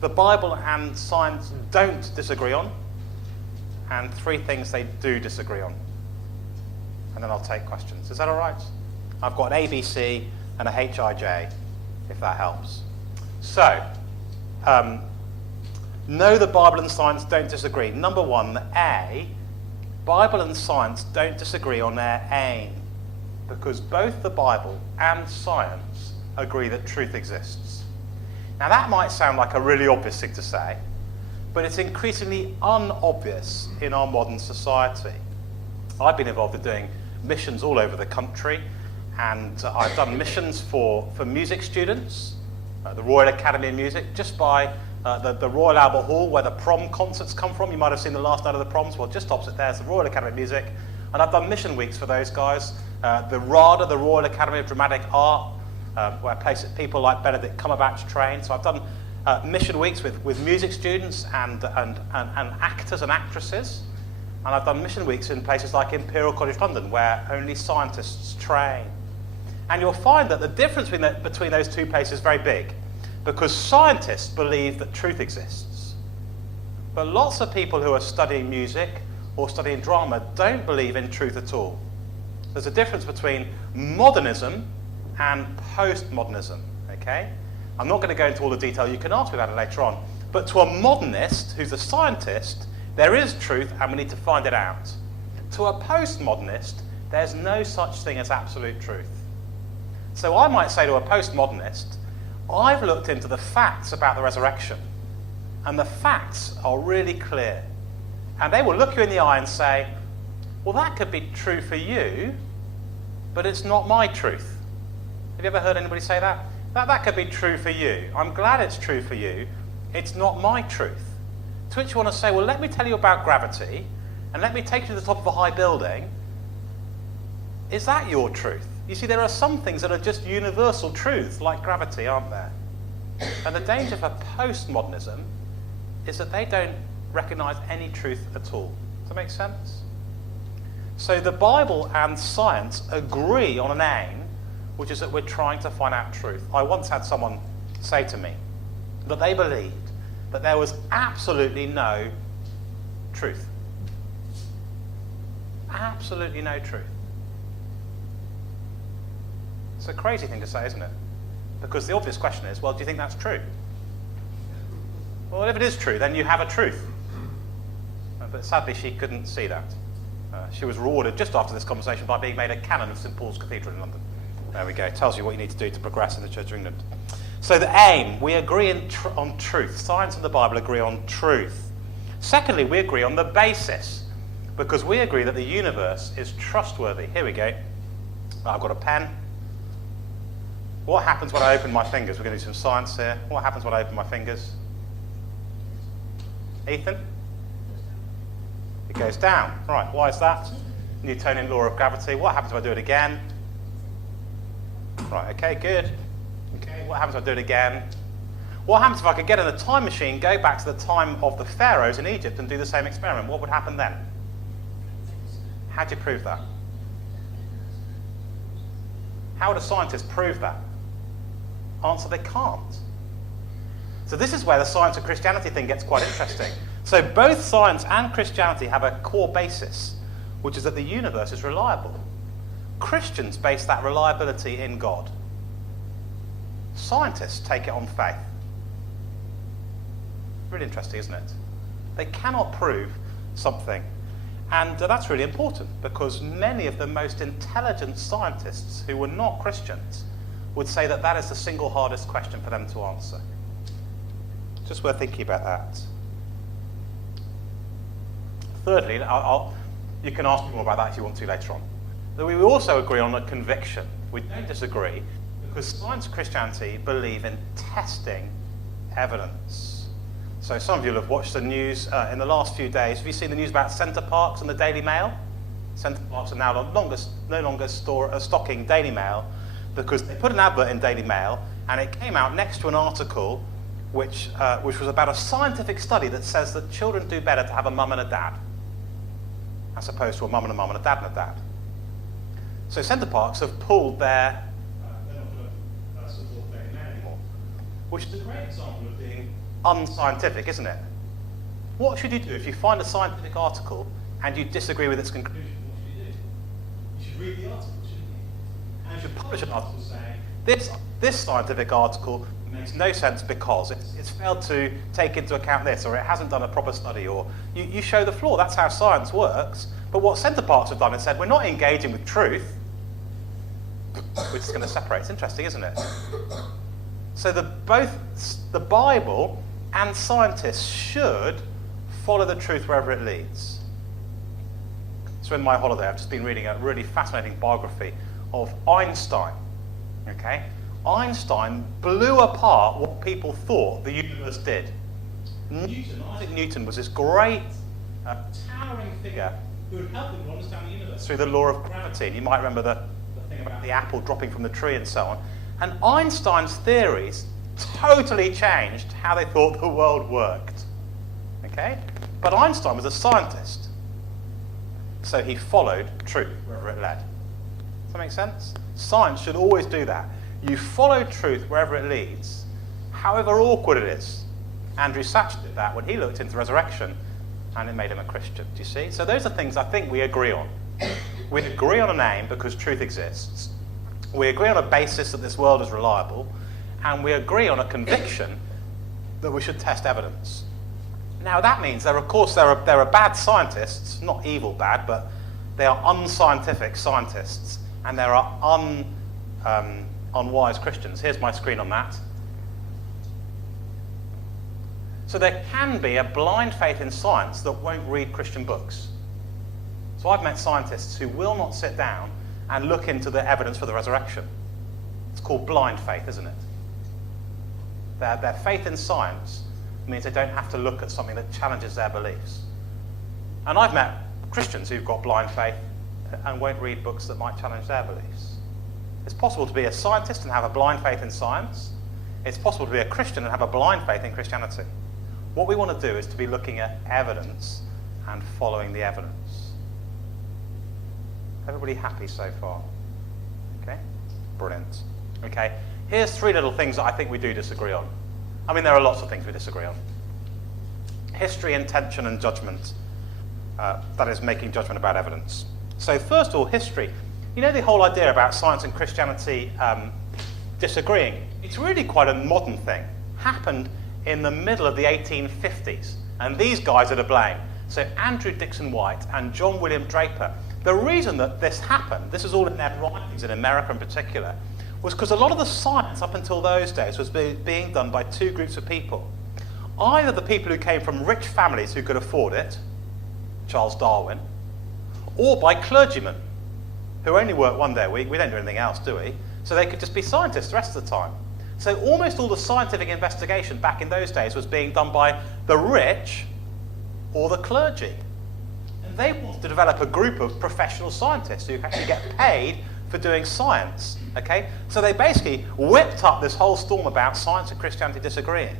the Bible and science don't disagree on, and 3 things they do disagree on. And then I'll take questions. Is that all right? I've got an ABC and a HIJ, if that helps. So, no, the Bible and science don't disagree. Number 1, A, Bible and science don't disagree on their aim, because both the Bible and science agree that truth exists. Now that might sound like a really obvious thing to say, but it's increasingly unobvious in our modern society. I've been involved in doing missions all over the country, and I've done missions for music students, the Royal Academy of Music, just by the Royal Albert Hall, where the prom concerts come from. You might have seen the last night of the proms. Well, just opposite there is the Royal Academy of Music. And I've done mission weeks for those guys. The RADA, the Royal Academy of Dramatic Art, where people like Benedict Cumberbatch train. So I've done mission weeks with music students and actors and actresses. And I've done mission weeks in places like Imperial College London, where only scientists train. And you'll find that the difference between those 2 places is very big, because scientists believe that truth exists. But lots of people who are studying music or studying drama don't believe in truth at all. There's a difference between modernism and postmodernism, okay? I'm not going to go into all the detail. You can ask me about it later on. But to a modernist who's a scientist, there is truth and we need to find it out. To a postmodernist, there's no such thing as absolute truth. So I might say to a postmodernist, I've looked into the facts about the resurrection, and the facts are really clear. And they will look you in the eye and say, well, that could be true for you, but it's not my truth. Have you ever heard anybody say that? That could be true for you. I'm glad it's true for you. It's not my truth. To which you want to say, well, let me tell you about gravity, and let me take you to the top of a high building. Is that your truth? You see, there are some things that are just universal truths, like gravity, aren't there? And the danger for postmodernism is that they don't recognize any truth at all. Does that make sense? So the Bible and science agree on an aim, which is that we're trying to find out truth. I once had someone say to me that they believed that there was absolutely no truth. Absolutely no truth. It's a crazy thing to say, isn't it? Because the obvious question is, well, do you think that's true? Well, if it is true, then you have a truth. But sadly, she couldn't see that. She was rewarded just after this conversation by being made a canon of St. Paul's Cathedral in London. There we go. It tells you what you need to do to progress in the Church of England. So the aim, we agree on truth. Science and the Bible agree on truth. Secondly, we agree on the basis, because we agree that the universe is trustworthy. Here we go. I've got a pen. What happens when I open my fingers? We're going to do some science here. What happens when I open my fingers? Ethan? It goes down. Right, why is that? Newtonian law of gravity. What happens if I do it again? Right, okay, good. Okay, what happens if I do it again? What happens if I could get in a time machine, go back to the time of the pharaohs in Egypt and do the same experiment? What would happen then? How do you prove that? How would a scientist prove that? Answer, they can't. So this is where the science of Christianity thing gets quite interesting. So both science and Christianity have a core basis, which is that the universe is reliable. Christians base that reliability in God. Scientists take it on faith. Really interesting, isn't it? They cannot prove something. And that's really important, because many of the most intelligent scientists who were not Christians would say that that is the single hardest question for them to answer. Just worth thinking about that. Thirdly, you can ask me more about that if you want to later on. But we also agree on a conviction. We don't disagree, because science and Christianity believe in testing evidence. So some of you will have watched the news in the last few days. Have you seen the news about Centre Parks and the Daily Mail? Centre Parks are now no longer stocking Daily Mail, because they put an advert in Daily Mail and it came out next to an article which was about a scientific study that says that children do better to have a mum and a dad, as opposed to a mum and a mum and a dad and a dad. So Centre Parks have pulled their support Daily Mail anymore. which is a great example of being unscientific, isn't it? What should you do if you find a scientific article and you disagree with its conclusion? What should you do? You should read the article, shouldn't you? And you should publish an article saying, this scientific article makes no sense because it's failed to take into account this, or it hasn't done a proper study, or you show the flaw. That's how science works. But what Centre Parks have done is said, we're not engaging with truth, which is going to separate. It's interesting, isn't it? So both the Bible and scientists should follow the truth wherever it leads. So in my holiday, I've just been reading a really fascinating biography of Einstein. Okay? Einstein blew apart what people thought the universe did. Isaac Newton was this great, towering figure who would help them to understand the universe through the law of gravity. And you might remember the thing about the apple dropping from the tree and so on. And Einstein's theories totally changed how they thought the world worked. Okay? But Einstein was a scientist. So he followed truth wherever it led. Does that make sense? Science should always do that. You follow truth wherever it leads, however awkward it is. Andrew Sachs did that when he looked into resurrection, and it made him a Christian. Do you see? So those are things I think we agree on. We agree on an aim because truth exists. We agree on a basis that this world is reliable, and we agree on a conviction that we should test evidence. Now that means there are bad scientists, not evil bad, but they are unscientific scientists, and there are unwise Christians. Here's my screen on that. So there can be a blind faith in science that won't read Christian books. So I've met scientists who will not sit down and look into the evidence for the resurrection. It's called blind faith, isn't it? Their faith in science means they don't have to look at something that challenges their beliefs. And I've met Christians who've got blind faith and won't read books that might challenge their beliefs. It's possible to be a scientist and have a blind faith in science. It's possible to be a Christian and have a blind faith in Christianity. What we want to do is to be looking at evidence and following the evidence. Everybody happy so far? Okay? Brilliant. Okay, here's 3 little things that I think we do disagree on. I mean, there are lots of things we disagree on. History, intention, and judgment. That is, making judgment about evidence. So first of all, history. You know the whole idea about science and Christianity disagreeing? It's really quite a modern thing. Happened in the middle of the 1850s. And these guys are to blame. So Andrew Dixon White and John William Draper. The reason that this happened, this is all in their writings in America in particular, was because a lot of the science up until those days was being done by 2 groups of people. Either the people who came from rich families who could afford it, Charles Darwin, or by clergymen who only work 1 day a week. We don't do anything else, do we? So they could just be scientists the rest of the time. So almost all the scientific investigation back in those days was being done by the rich or the clergy. And they wanted to develop a group of professional scientists who actually get paid for doing science. Okay? So they basically whipped up this whole storm about science and Christianity disagreeing.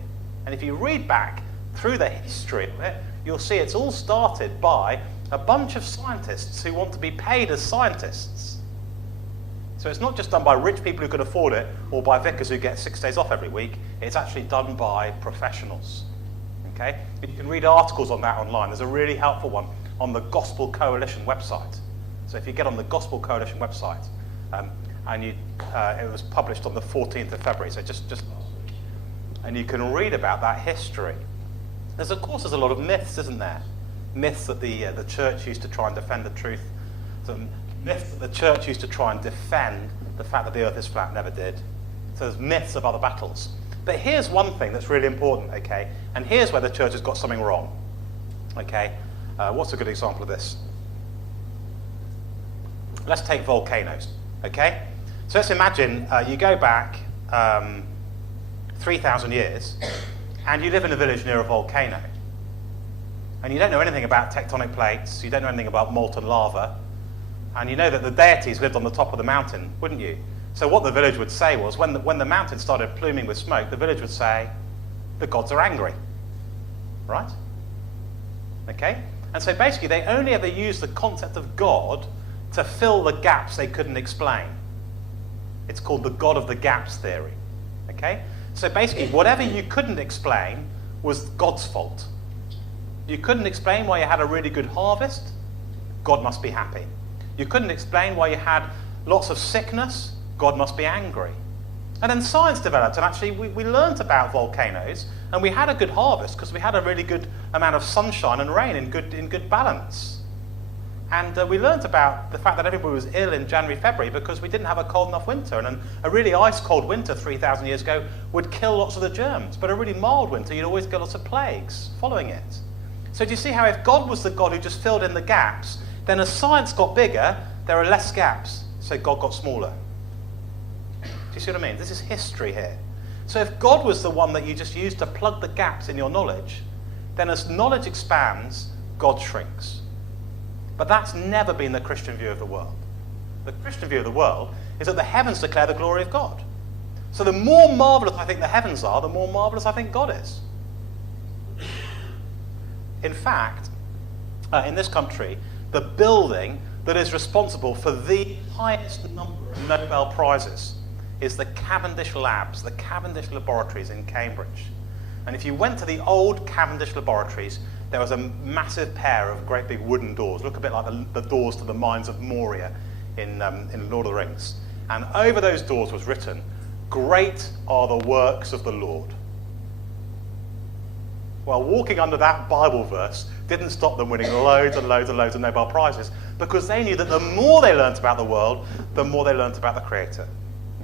And if you read back through the history of it, you'll see it's all started by a bunch of scientists who want to be paid as scientists. So it's not just done by rich people who can afford it, or by vicars who get 6 days off every week. It's actually done by professionals. Okay? You can read articles on that online. There's a really helpful one on the Gospel Coalition website. So if you get on the Gospel Coalition website, it was published on the 14th of February, so just last week. And you can read about that history. There's a lot of myths, isn't there? Myths that the church used to try and defend the truth. Some myths that the church used to try and defend the fact that the earth is flat, never did. So there's myths of other battles. But here's one thing that's really important, okay? And here's where the church has got something wrong. Okay? What's a good example of this? Let's take volcanoes, okay? So let's imagine you go back 3,000 years and you live in a village near a volcano. And you don't know anything about tectonic plates, you don't know anything about molten lava, and you know that the deities lived on the top of the mountain, wouldn't you? So what the village would say was, when the mountain started pluming with smoke, the village would say, the gods are angry. Right? Okay? And so basically they only ever used the concept of God to fill the gaps they couldn't explain. It's called the God of the gaps theory. Okay? So basically, whatever you couldn't explain was God's fault. You couldn't explain why you had a really good harvest, God must be happy. You couldn't explain why you had lots of sickness, God must be angry. And then science developed, and actually we learnt about volcanoes, and we had a good harvest because we had a really good amount of sunshine and rain in good balance. And we learnt about the fact that everybody was ill in January, February because we didn't have a cold enough winter. And a really ice-cold winter 3,000 years ago would kill lots of the germs. But a really mild winter, you'd always get lots of plagues following it. So do you see how if God was the God who just filled in the gaps, then as science got bigger, there are less gaps. So God got smaller. Do you see what I mean? This is history here. So if God was the one that you just used to plug the gaps in your knowledge, then as knowledge expands, God shrinks. But that's never been the Christian view of the world. The Christian view of the world is that the heavens declare the glory of God. So the more marvellous I think the heavens are, the more marvellous I think God is. In fact, in this country, the building that is responsible for the highest number of Nobel Prizes is the Cavendish Labs, the Cavendish Laboratories in Cambridge. And if you went to the old Cavendish Laboratories, there was a massive pair of great big wooden doors, look a bit like the doors to the mines of Moria in Lord of the Rings. And over those doors was written, "Great are the works of the Lord." Well, walking under that Bible verse didn't stop them winning loads and loads and loads of Nobel Prizes, because they knew that the more they learnt about the world, the more they learnt about the Creator.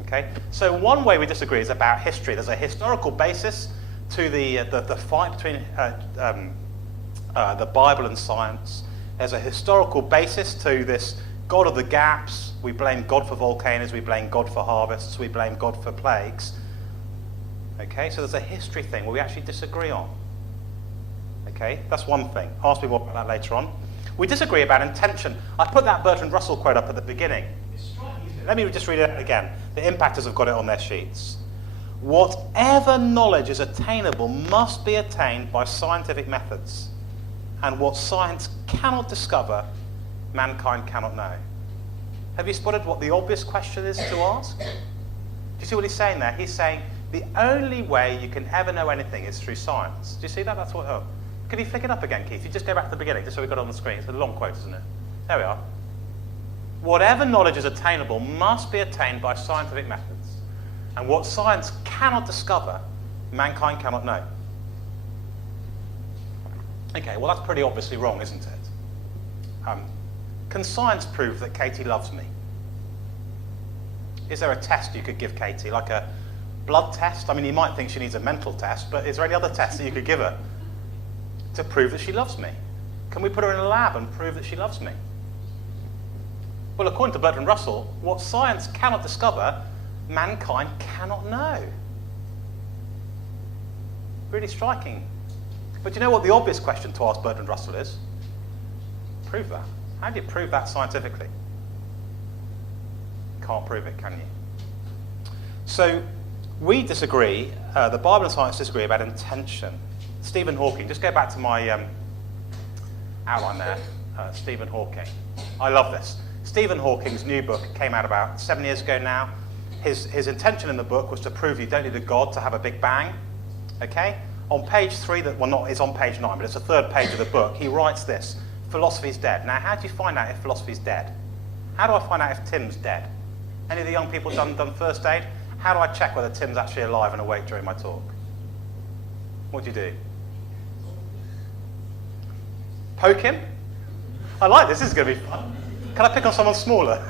Okay? So one way we disagree is about history. There's a historical basis to the fight between the Bible and science. There's a historical basis to this God of the gaps. We blame God for volcanoes, we blame God for harvests, we blame God for plagues. Okay, so there's a history thing where we actually disagree on. Okay, that's one thing. Ask me more about that later on. We disagree about intention. I put that Bertrand Russell quote up at the beginning. Let me just read it again. The impactors have got it on their sheets. Whatever knowledge is attainable must be attained by scientific methods. And what science cannot discover, mankind cannot know. Have you spotted what the obvious question is to ask? Do you see what he's saying there? He's saying the only way you can ever know anything is through science. Do you see that? That's what. Oh. Can you flick it up again, Keith? You just go back to the beginning, just so we've got it on the screen. It's a long quote, isn't it? There we are. Whatever knowledge is attainable must be attained by scientific methods. And what science cannot discover, mankind cannot know. Okay, well that's pretty obviously wrong, isn't it? Can science prove that Katie loves me? Is there a test you could give Katie, like a blood test? I mean, you might think she needs a mental test, but is there any other test that you could give her to prove that she loves me? Can we put her in a lab and prove that she loves me? Well, according to Bertrand Russell, what science cannot discover, mankind cannot know. Really striking. But do you know what the obvious question to ask Bertrand Russell is? Prove that. How do you prove that scientifically? Can't prove it, can you? So we disagree, the Bible and science disagree about intention. Stephen Hawking, just go back to my outline there. Stephen Hawking. I love this. Stephen Hawking's new book came out about 7 years ago now. His intention in the book was to prove you don't need a God to have a Big Bang. Okay? On page 3, it's on page 9, but it's the third page of the book, he writes this: philosophy's dead. Now, how do you find out if philosophy's dead? How do I find out if Tim's dead? Any of the young people done first aid? How do I check whether Tim's actually alive and awake during my talk? What do you do? Poke him? I like this. This is going to be fun. Can I pick on someone smaller?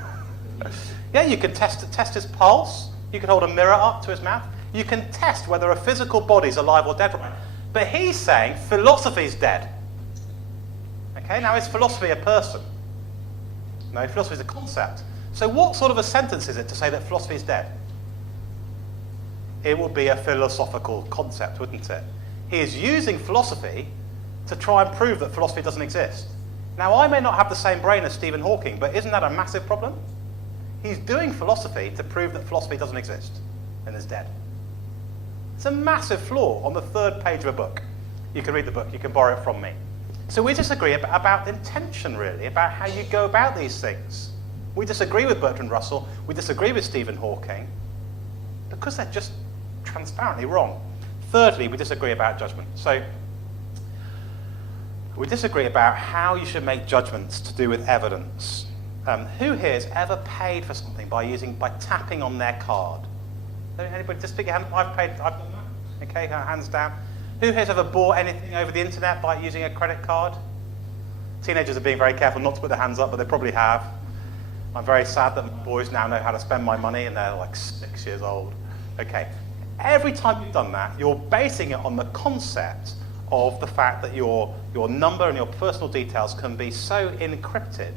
Yeah, you can test his pulse. You can hold a mirror up to his mouth. You can test whether a physical body's alive or dead. But he's saying philosophy's dead. Okay, now is philosophy a person? No, philosophy is a concept. So what sort of a sentence is it to say that philosophy is dead? It would be a philosophical concept, wouldn't it? He is using philosophy to try and prove that philosophy doesn't exist. Now, I may not have the same brain as Stephen Hawking, but isn't that a massive problem? He's doing philosophy to prove that philosophy doesn't exist and is dead. It's a massive flaw on the third page of a book. You can read the book, you can borrow it from me. So we disagree about intention, really, about how you go about these things. We disagree with Bertrand Russell, we disagree with Stephen Hawking, because they're just transparently wrong. Thirdly, we disagree about judgment. So we disagree about how you should make judgments to do with evidence. Who here has ever paid for something by tapping on their card? Anybody? Just stick your hand. I've done that. Okay, hands down. Who here has ever bought anything over the internet by using a credit card? Teenagers are being very careful not to put their hands up, but they probably have. I'm very sad that my boys now know how to spend my money, and they're like 6 years old. Okay, every time you've done that, you're basing it on the concept of the fact that your number and your personal details can be so encrypted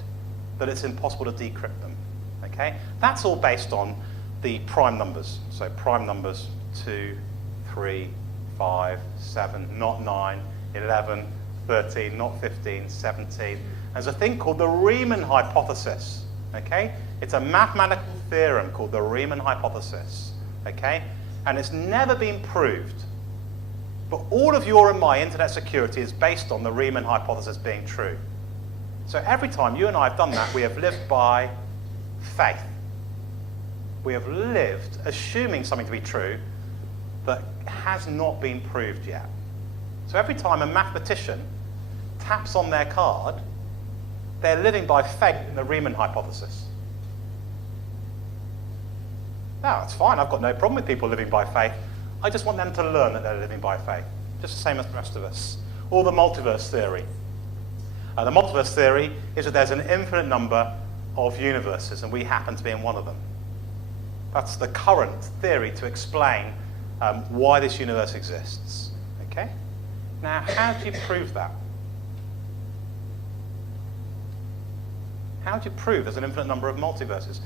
that it's impossible to decrypt them. Okay, that's all based on the prime numbers. So prime numbers 2, 3, 5, 7, not 9, 11, 13, not 15, 17. There's a thing called the Riemann Hypothesis. Okay, it's a mathematical theorem called the Riemann Hypothesis. Okay, and it's never been proved. But all of your and my internet security is based on the Riemann Hypothesis being true. So every time you and I have done that, we have lived by faith. We have lived assuming something to be true that has not been proved yet. So every time a mathematician taps on their card, they're living by faith in the Riemann Hypothesis. Now, it's fine. I've got no problem with people living by faith. I just want them to learn that they're living by faith, just the same as the rest of us. Or the multiverse theory. The multiverse theory is that there's an infinite number of universes, and we happen to be in one of them. That's the current theory to explain why this universe exists. Okay? Now, how do you prove that? How do you prove there's an infinite number of multiverses?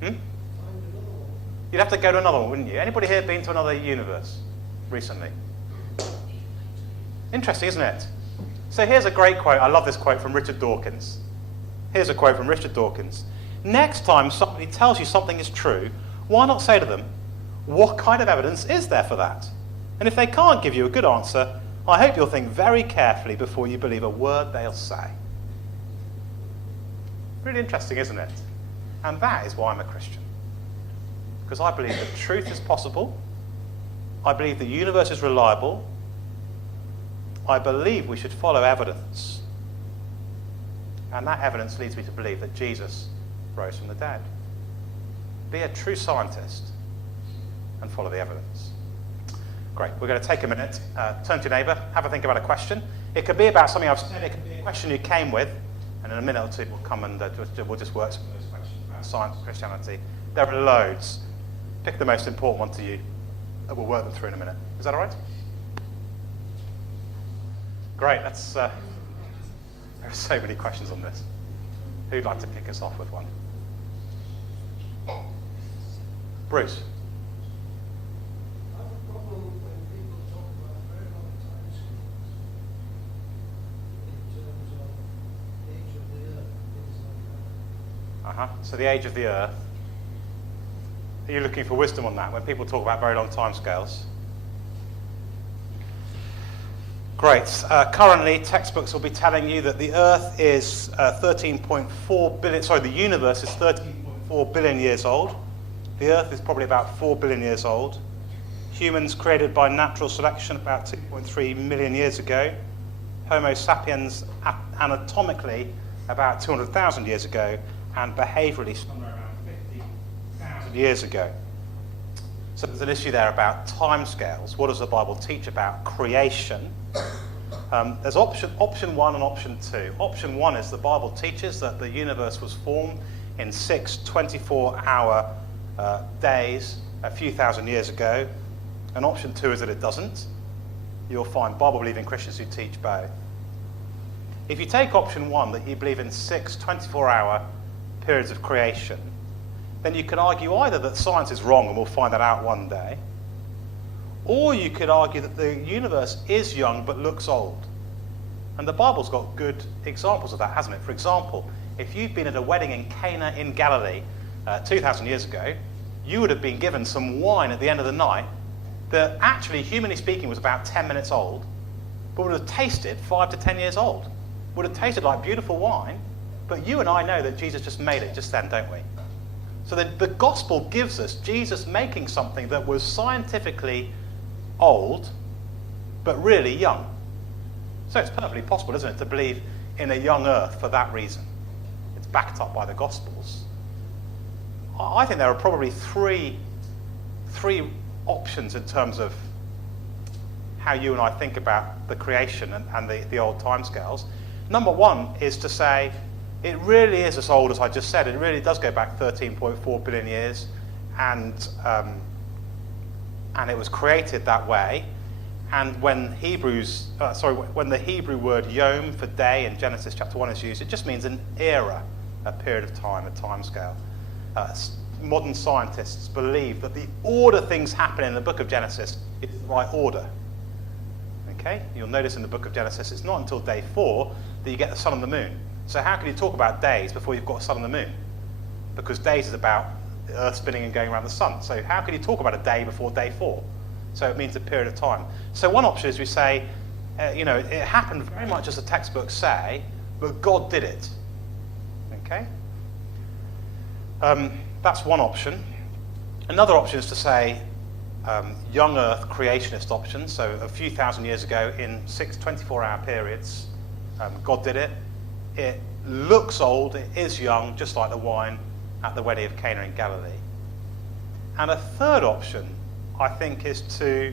You'd have to go to another one, wouldn't you? Anybody here been to another universe recently? Interesting, isn't it? So here's a great quote. I love this quote from Richard Dawkins. Here's a quote from Richard Dawkins. Next time somebody tells you something is true, why not say to them, what kind of evidence is there for that? And if they can't give you a good answer, I hope you'll think very carefully before you believe a word they'll say. Really interesting, isn't it? And that is why I'm a Christian. Because I believe that truth is possible. I believe the universe is reliable. I believe we should follow evidence. And that evidence leads me to believe that Jesus rose from the dead. Be a true scientist and follow the evidence. Great. We're going to take a minute, turn to your neighbour, have a think about a question. It could be about something I've said, it could be a question you came with, and in a minute or two we'll come and we'll just work some of those questions about science and Christianity. There are loads. Pick the most important one to you, and we'll work them through in a minute. Is that all right? Great. There are so many questions on this. Who'd like to kick us off with one? Bruce. I have a problem when people talk about very long time scales in terms of age of the Earth, things like that. So the age of the Earth. Are you looking for wisdom on that when people talk about very long time scales? Great. Currently, textbooks will be telling you that the Earth is 13.4 billion, sorry, the universe is 13.4 billion years old. The Earth is probably about 4 billion years old. Humans created by natural selection about 2.3 million years ago. Homo sapiens anatomically about 200,000 years ago, and behaviourally somewhere around 50,000 years ago. So there's an issue there about timescales. What does the Bible teach about creation? There's option 1 and option 2. Option 1 is the Bible teaches that the universe was formed in 6 24-hour days a few thousand years ago. And option 2 is that it doesn't. You'll find Bible-believing Christians who teach both. If you take option 1, that you believe in 6 24-hour periods of creation, then you could argue either that science is wrong and we'll find that out one day, or you could argue that the universe is young but looks old. And the Bible's got good examples of that, hasn't it? For example, if you'd been at a wedding in Cana in Galilee 2,000 years ago, you would have been given some wine at the end of the night that actually, humanly speaking, was about 10 minutes old, but would have tasted 5 to 10 years old. Would have tasted like beautiful wine, but you and I know that Jesus just made it just then, don't we? So the gospel gives us Jesus making something that was scientifically old, but really young. So it's perfectly possible, isn't it, to believe in a young earth for that reason. It's backed up by the Gospels. I think there are probably three options in terms of how you and I think about the creation and the old timescales. Number one is to say it really is as old as I just said. It really does go back 13.4 billion years, and it was created that way. And when when the Hebrew word yom for day in Genesis chapter 1 is used, it just means an era, a period of time, a timescale. Modern scientists believe that the order things happen in the book of Genesis is the right order. Okay? You'll notice in the book of Genesis, it's not until day 4 that you get the sun and the moon. So how can you talk about days before you've got a sun and the moon? Because days is about the earth spinning and going around the sun. So how can you talk about a day before day 4? So it means a period of time. So one option is we say, it happened very much as the textbooks say, but God did it. Okay? That's one option. Another option is to say, young earth creationist option. So a few thousand years ago in 6 24-hour periods, God did it. It looks old, it is young, just like the wine at the wedding of Cana in Galilee. And a third option, I think, is to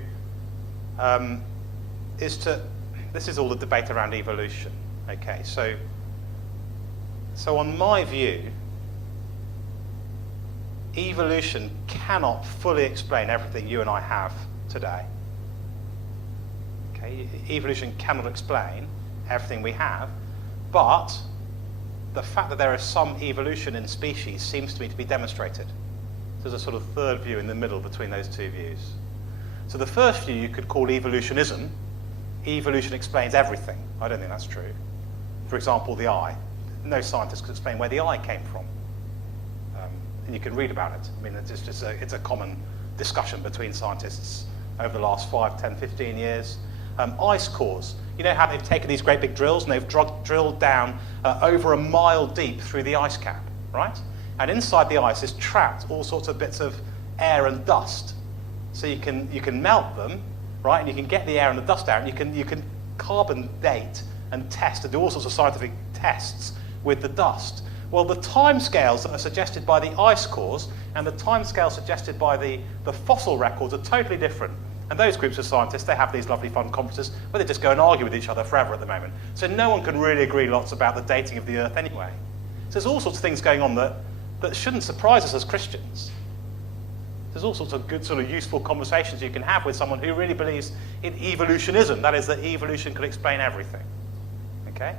this is all the debate around evolution. Okay, so on my view, evolution cannot fully explain everything you and I have today. Okay, evolution cannot explain everything we have, but the fact that there is some evolution in species seems to me to be demonstrated. There's a sort of third view in the middle between those two views. So the first view you could call evolutionism. Evolution explains everything. I don't think that's true. For example, the eye. No scientist could explain where the eye came from. And you can read about it. I mean, it's a common discussion between scientists over the last 5, 10, 15 years. Ice cores. You know how they've taken these great big drills and they've drilled down over a mile deep through the ice cap, right? And inside the ice is trapped all sorts of bits of air and dust. So you can melt them, right? And you can get the air and the dust out, and you can carbon date and test and do all sorts of scientific tests with the dust. Well, the timescales that are suggested by the ice cores and the timescales suggested by the fossil records are totally different. And those groups of scientists, they have these lovely fun conferences where they just go and argue with each other forever at the moment. So no one can really agree lots about the dating of the Earth anyway. So there's all sorts of things going on that shouldn't surprise us as Christians. There's all sorts of good, sort of useful conversations you can have with someone who really believes in evolutionism. That is, that evolution could explain everything. Okay?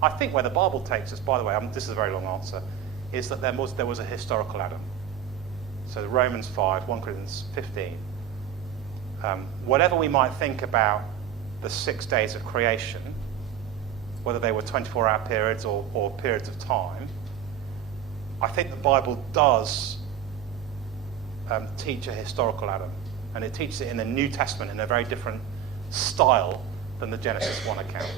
I think where the Bible takes us, by the way, this is a very long answer, is that there was a historical Adam. So Romans 5, 1 Corinthians 15. Whatever we might think about the 6 days of creation, whether they were 24-hour periods or periods of time, I think the Bible does teach a historical Adam. And it teaches it in the New Testament in a very different style than the Genesis 1 account.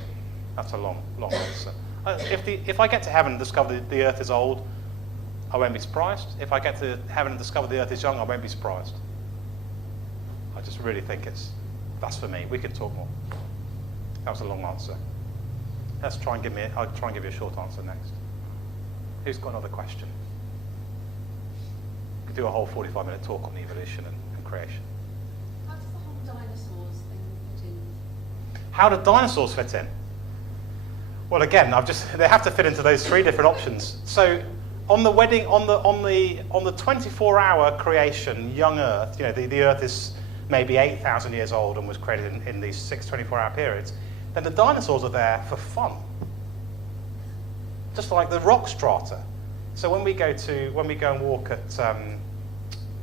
That's a long answer. If I get to heaven and discover the earth is old, I won't be surprised. If I get to heaven and discover the earth is young, I won't be surprised. I just really think that's for me. We can talk more. That was a long answer. I'll try and give you a short answer next. Who's got another question? We could do a whole 45-minute talk on evolution and creation. How does the whole dinosaurs thing fit in? How do dinosaurs fit in? Well, again, they have to fit into those 3 different options. So on the 24-hour creation, young Earth, the Earth is maybe 8,000 years old and was created in these 6 24-hour periods, then the dinosaurs are there for fun. Just like the rock strata. So when we go and walk at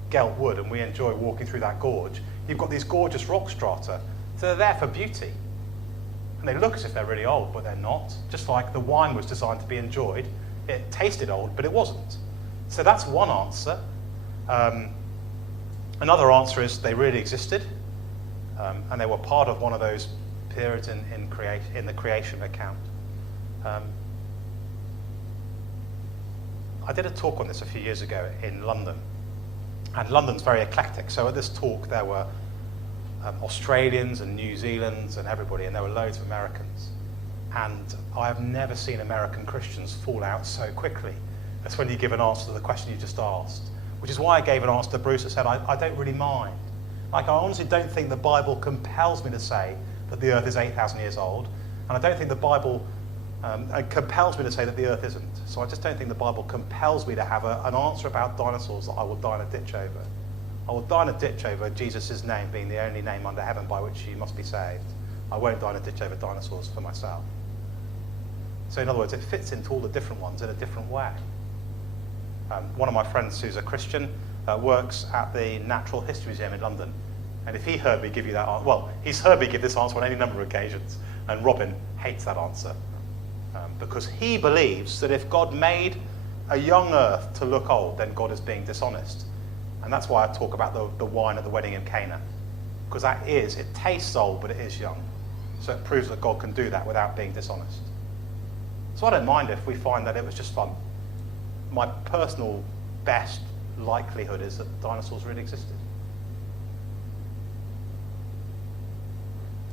Gelt Wood and we enjoy walking through that gorge, you've got these gorgeous rock strata. So they're there for beauty. And they look as if they're really old, but they're not. Just like the wine was designed to be enjoyed. It tasted old, but it wasn't. So that's one answer. Another answer is they really existed, and they were part of one of those periods in the creation account. I did a talk on this a few years ago in London, and London's very eclectic. So at this talk there were Australians and New Zealanders and everybody, and there were loads of Americans. And I have never seen American Christians fall out so quickly as when you give an answer to the question you just asked, which is why I gave an answer to Bruce that said, I don't really mind. Like, I honestly don't think the Bible compels me to say that the earth is 8,000 years old, and I don't think the Bible compels me to say that the earth isn't. So I just don't think the Bible compels me to have an answer about dinosaurs that I will die in a ditch over. I will die in a ditch over Jesus' name being the only name under heaven by which you must be saved. I won't die in a ditch over dinosaurs for myself. So in other words, it fits into all the different ones in a different way. One of my friends who's a Christian works at the Natural History Museum in London. And if he heard me give you that answer, well, he's heard me give this answer on any number of occasions, and Robin hates that answer. Because he believes that if God made a young earth to look old, then God is being dishonest. And that's why I talk about the wine at the wedding in Cana. Because it tastes old, but it is young. So it proves that God can do that without being dishonest. So I don't mind if we find that it was just fun. My personal best likelihood is that dinosaurs really existed.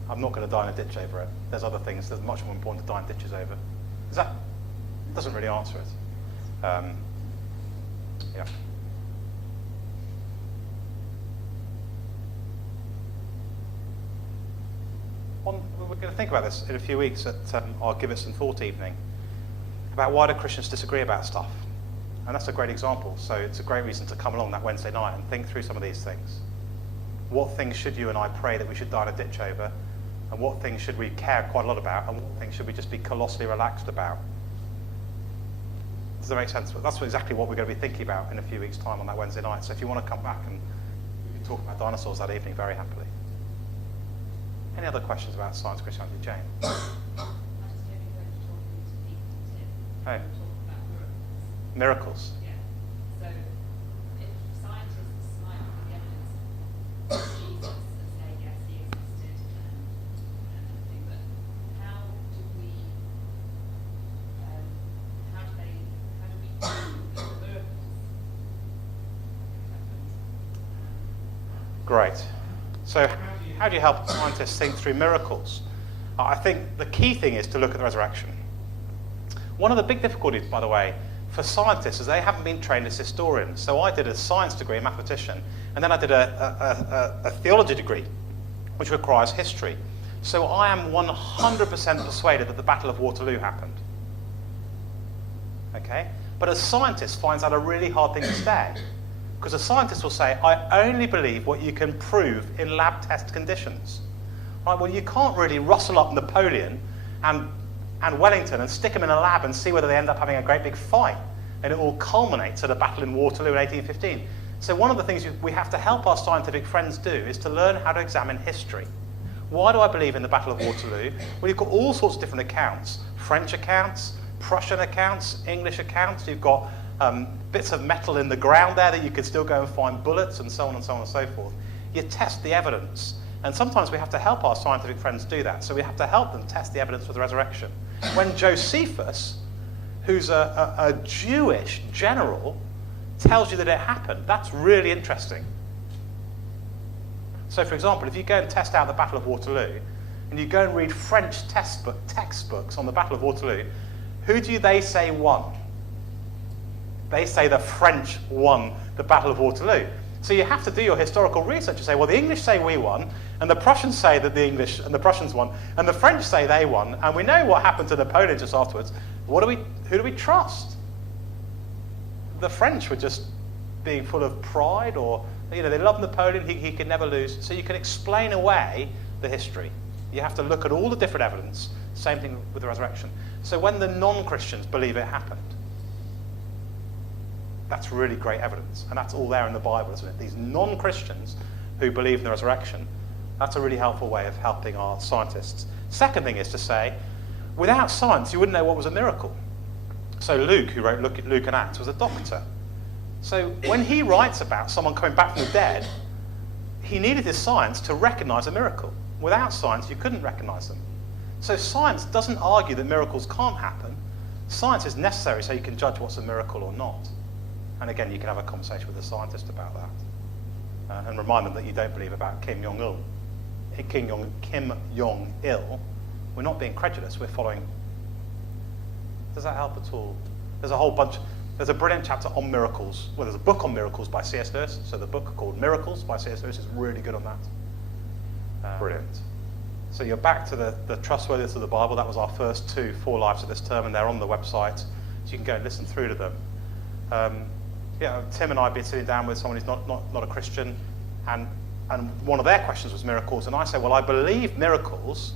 I'm not going to die in a ditch over it. There's other things that's much more important to die in ditches over. That doesn't really answer it. Yeah. We're going to think about this in a few weeks at our Give It Some Thought evening, about why do Christians disagree about stuff. And that's a great example. So it's a great reason to come along that Wednesday night and think through some of these things. What things should you and I pray that we should die in a ditch over? And what things should we care quite a lot about? And what things should we just be colossally relaxed about? Does that make sense? That's exactly what we're going to be thinking about in a few weeks' time on that Wednesday night. So if you want to come back and we can talk about dinosaurs that evening very happily. Any other questions about science, Christianity, Jane? I just don't think we're talking to people, Tim. Hey. We're talking about miracles. Miracles. Yeah. So if scientists might have the evidence of Jesus and say, yes, he existed and everything, but how do we prove that the miracles happened? Great. So how do you help scientists think through miracles? I think the key thing is to look at the resurrection. One of the big difficulties, by the way, for scientists is they haven't been trained as historians. So I did a science degree, a mathematician, and then I did a theology degree, which requires history. So I am 100% persuaded that the Battle of Waterloo happened. Okay? But a scientist finds that a really hard thing to say. Because a scientist will say, I only believe what you can prove in lab test conditions. Right, well, you can't really rustle up Napoleon and Wellington and stick them in a lab and see whether they end up having a great big fight. And it all culminates at a battle in Waterloo in 1815. So one of the things we have to help our scientific friends do is to learn how to examine history. Why do I believe in the Battle of Waterloo? Well, you've got all sorts of different accounts. French accounts, Prussian accounts, English accounts. You've got bits of metal in the ground there that you could still go and find bullets and so on and so on and so forth. You test the evidence. And sometimes we have to help our scientific friends do that. So we have to help them test the evidence for the resurrection. When Josephus, who's a Jewish general, tells you that it happened, that's really interesting. So for example, if you go and test out the Battle of Waterloo, and you go and read French textbooks on the Battle of Waterloo, who do they say won? They say the French won the Battle of Waterloo. So you have to do your historical research and say, well, the English say we won, and the Prussians say that the English and the Prussians won, and the French say they won, and we know what happened to Napoleon just afterwards. Who do we trust? The French were just being full of pride, or they loved Napoleon, he could never lose. So you can explain away the history. You have to look at all the different evidence. Same thing with the resurrection. So when the non-Christians believe it happened, that's really great evidence. And that's all there in the Bible, isn't it? These non-Christians who believe in the resurrection, that's a really helpful way of helping our scientists. Second thing is to say, without science, you wouldn't know what was a miracle. So Luke, who wrote Luke and Acts, was a doctor. So when he writes about someone coming back from the dead, he needed his science to recognize a miracle. Without science, you couldn't recognize them. So science doesn't argue that miracles can't happen. Science is necessary so you can judge what's a miracle or not. And again, you can have a conversation with a scientist about that. And remind them that you don't believe about Kim Jong-il. We're not being credulous, we're following. Does that help at all? There's a brilliant chapter on miracles. Well, there's a book on miracles by C.S. Lewis. So the book called Miracles by C.S. Lewis is really good on that. Brilliant. So you're back to the trustworthiness of the Bible. That was our first 4 lives of this term, and they're on the website, so you can go and listen through to them. Tim and I have been sitting down with someone who's not a Christian, and one of their questions was miracles, and I say, well, I believe miracles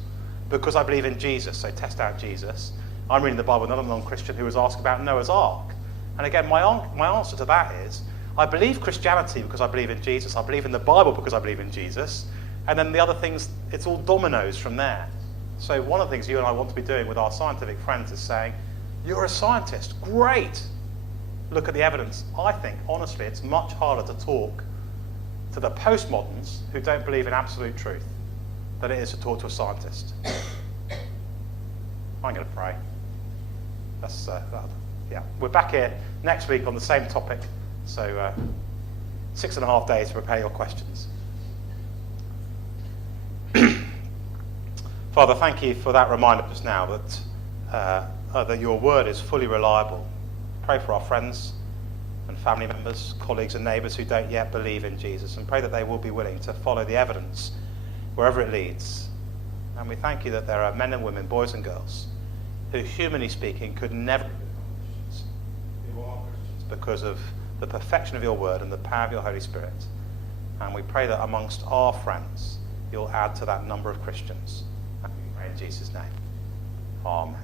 because I believe in Jesus, so test out Jesus. I'm reading the Bible with another non-Christian who was asked about Noah's Ark. And again, my answer to that is, I believe Christianity because I believe in Jesus, I believe in the Bible because I believe in Jesus, and then the other things, it's all dominoes from there. So one of the things you and I want to be doing with our scientific friends is saying, you're a scientist, great! Look at the evidence. I think, honestly, it's much harder to talk to the postmoderns who don't believe in absolute truth than it is to talk to a scientist. I'm going to pray. We're back here next week on the same topic, so 6.5 days to prepare your questions. Father, thank you for that reminder just now that your word is fully reliable. Pray for our friends and family members, colleagues and neighbours who don't yet believe in Jesus, and pray that they will be willing to follow the evidence wherever it leads. And we thank you that there are men and women, boys and girls, who, humanly speaking, could never become Christians, who are Christians because of the perfection of your word and the power of your Holy Spirit. And we pray that amongst our friends, you'll add to that number of Christians. And we pray in Jesus' name. Amen.